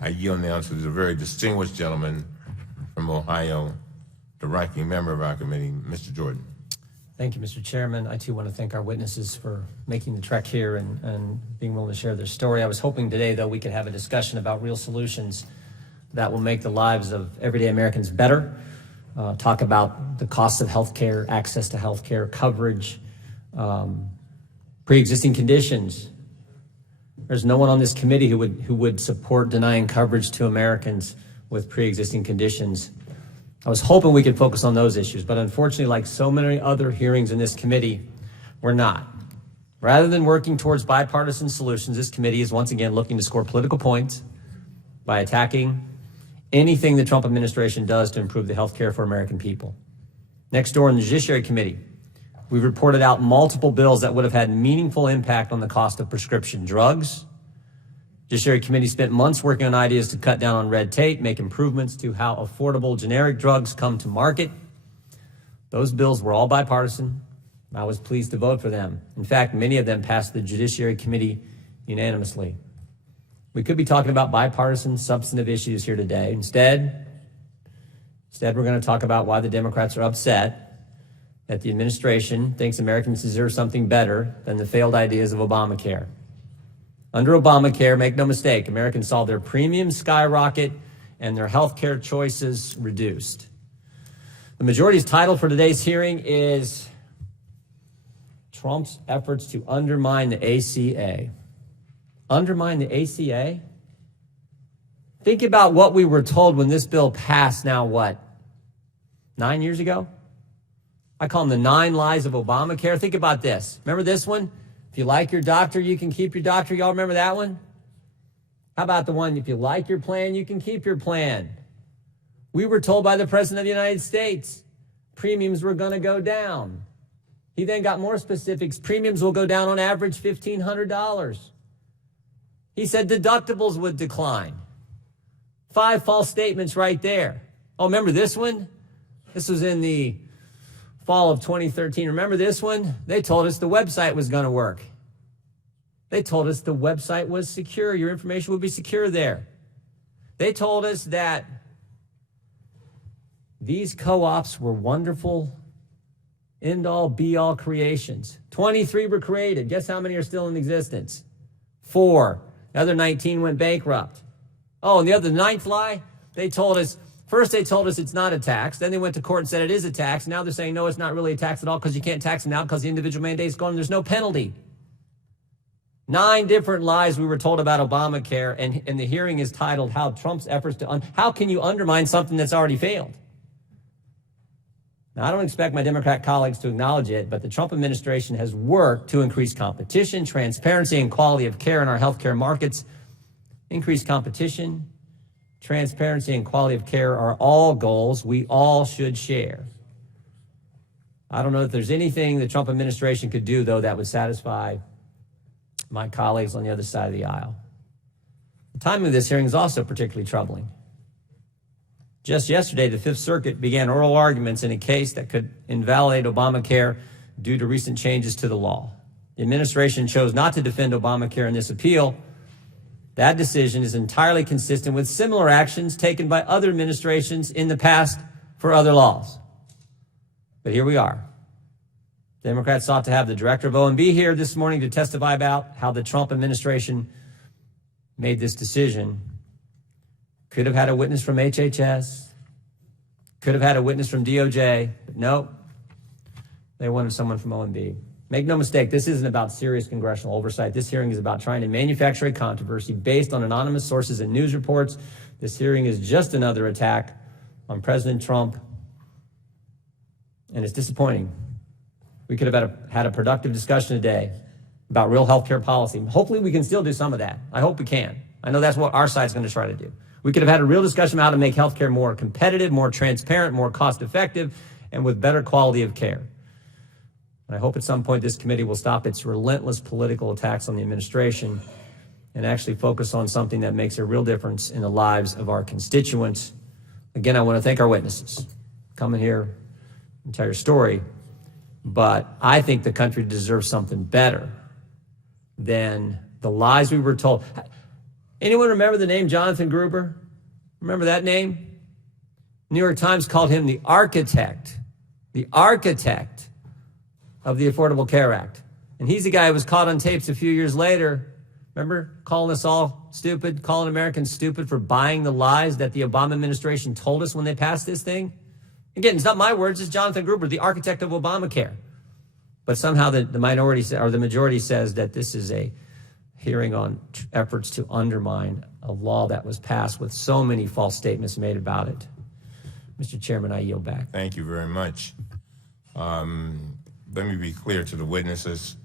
I yield now to the very distinguished gentleman from Ohio, the ranking member of our committee, Mr. Jordan. Thank you, Mr. Chairman. I, too, want to thank our witnesses for making the trek here and being willing to share their story. I was hoping today, though, we could have a discussion about real solutions that will make the lives of everyday Americans better, talk about the cost of health care, access to health care, coverage, pre-existing conditions. There's no one on this committee who would support denying coverage to Americans with pre-existing conditions. I was hoping we could focus on those issues, but unfortunately, like so many other hearings in this committee, we're not. Rather than working towards bipartisan solutions, this committee is once again looking to score political points by attacking anything the Trump administration does to improve the health care for American people. Next door in the Judiciary Committee, we've reported out multiple bills that would have had meaningful impact on the cost of prescription drugs. Judiciary Committee spent months working on ideas to cut down on red tape, make improvements to how affordable generic drugs come to market. Those bills were all bipartisan. I was pleased to vote for them. In fact, many of them passed the Judiciary Committee unanimously. We could be talking about bipartisan substantive issues here today. Instead, we're going to talk about why the Democrats are upset that the administration thinks Americans deserve something better than the failed ideas of Obamacare. Under Obamacare, make no mistake, Americans saw their premiums skyrocket and their health care choices reduced. The majority's title for today's hearing is Trump's efforts to undermine the ACA. Undermine the ACA? Think about what we were told when this bill passed now, 9 years ago? I call them the 9 lies of Obamacare. Think about this. Remember this one? If you like your doctor, you can keep your doctor. Y'all remember that one? How about the one, if you like your plan, you can keep your plan? We were told by the President of the United States premiums were going to go down. He then got more specifics. Premiums will go down on average $1,500. He said deductibles would decline. 5 false statements right there. Oh, remember this one? This was in the fall of 2013. Remember this one? They told us the website was going to work. They told us the website was secure. Your information would be secure there. They told us that these co-ops were wonderful, end-all, be-all creations. 23 were created. Guess how many are still in existence? 4. The other 19 went bankrupt. Oh, and the other 9th lie, First, they told us it's not a tax. Then they went to court and said it is a tax. Now they're saying, no, it's not really a tax at all because you can't tax them now because the individual mandate's gone and there's no penalty. 9 different lies we were told about Obamacare, and the hearing is titled, How Trump's Efforts to How Can You Undermine Something That's Already Failed? Now, I don't expect my Democrat colleagues to acknowledge it, but the Trump administration has worked to increase competition, transparency, and quality of care in our healthcare markets. Increased competition, transparency, and quality of care are all goals we all should share. I don't know if there's anything the Trump administration could do, though, that would satisfy my colleagues on the other side of the aisle. The timing of this hearing is also particularly troubling. Just yesterday, the Fifth Circuit began oral arguments in a case that could invalidate Obamacare due to recent changes to the law. The administration chose not to defend Obamacare in this appeal. That decision is entirely consistent with similar actions taken by other administrations in the past for other laws. But here we are. Democrats sought to have the director of OMB here this morning to testify about how the Trump administration made this decision. Could have had a witness from HHS, could have had a witness from DOJ, but no, they wanted someone from OMB. Make no mistake, this isn't about serious congressional oversight. This hearing is about trying to manufacture a controversy based on anonymous sources and news reports. This hearing is just another attack on President Trump, and it's disappointing. We could have had a productive discussion today about real healthcare policy. Hopefully we can still do some of that. I hope we can. I know that's what our side's going to try to do. We could have had a real discussion about how to make healthcare more competitive, more transparent, more cost-effective, and with better quality of care. And I hope at some point this committee will stop its relentless political attacks on the administration and actually focus on something that makes a real difference in the lives of our constituents. Again, I want to thank our witnesses. Come in here and tell your story. But I think the country deserves something better than the lies we were told. Anyone remember the name Jonathan Gruber? Remember that name? New York Times called him the architect of the Affordable Care Act. And he's the guy who was caught on tapes a few years later. Remember calling us all stupid, calling Americans stupid for buying the lies that the Obama administration told us when they passed this thing? Again, it's not my words, it's Jonathan Gruber, the architect of Obamacare. But somehow the minority or the majority says that this is a hearing on efforts to undermine a law that was passed with so many false statements made about it. Mr. Chairman, I yield back. Thank you very much. Let me be clear to the witnesses.